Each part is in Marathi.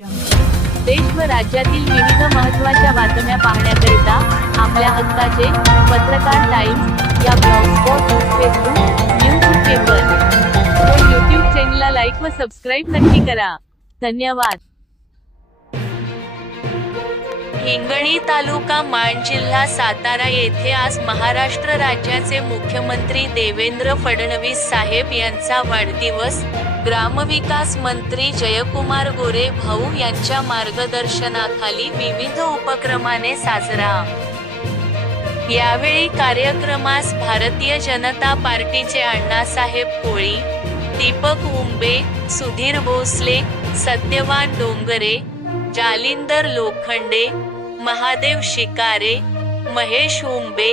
देश व राज्यातील विविध महत्त्वाच्या बातम्या पाहण्याकरिता आपल्या हक्काचे पत्रकार टाइम्स या ब्लॉगस्पॉट फेसबुक न्यूज पेपर. व यूट्यूब चॅनलला लाईक व सबस्क्राईब नक्की करा. धन्यवाद. हिंगणी तालुका माण जिल्हा सातारा येथे आज महाराष्ट्र राज्याचे मुख्यमंत्री देवेंद्र फडणवीस साहेब यांचा वाढदिवस. ग्रामविकास मंत्री जयकुमार गोरे भाऊ यांच्या मार्गदर्शनाखाली विविध उपक्रमाने साजरा. यावेळी कार्यक्रमास भारतीय जनता पार्टीचे अण्णासाहेब कोळी दीपक उंबे सुधीर भोसले सत्यवान डोंगरे जालिंदर लोखंडे महादेव शिकारे महेश उंबे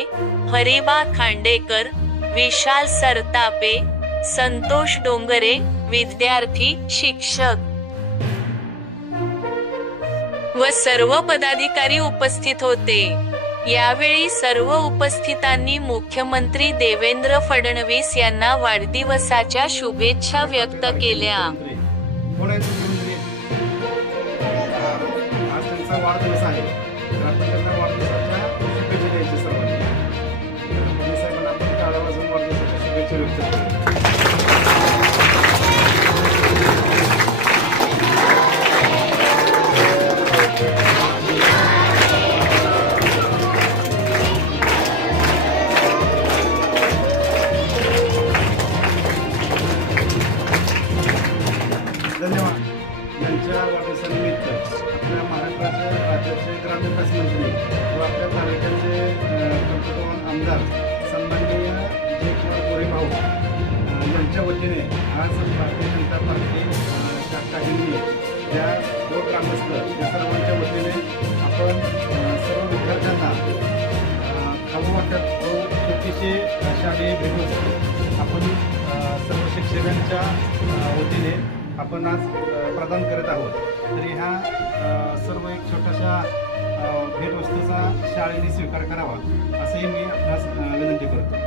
हरिबा खांडेकर विशाल सरतापे संतोष डोंगरे विद्यार्थी शिक्षक व सर्व पदाधिकारी उपस्थित होते यावेळी सर्व उपस्थितांनी मुख्यमंत्री देवेंद्र फडणवीस यांना वाढदिवसाच्या शुभेच्छा व्यक्त केल्या वाढदिवस आहे त्यांना वाढदिवसाच्या शुभेच्छा द्यायच्या सर्वांनी मोदी साहेबांना आपण टाळा वाढदिवसाच्या शुभेच्छा व्यक्त धन्यवाद. यांच्या वाढदिवसानिमित्त आपल्या महाराष्ट्राच्या राज्याचे मंत्री व आपल्या तालुक्याचे पंतप्रधान आमदार सन्माननीय जयकुमार गोरे भाऊ यांच्या वतीने आज भारतीय जनता पार्टी अ, शाखा हिंदी या व ग्रामस्थ या सर्वांच्या वतीने आपण सर्व विद्यार्थ्यांना खाऊ वाटत व छोटीशी शालेय भेटवस्तू आपण सर्व शिक्षकांच्या वतीने आपण आज प्रदान करत आहोत. तरी ह्या सर्व एक छोट्याशा भेटवस्तूचा शाळेने स्वीकार करावा असंही मी आपणास विनंती करतो.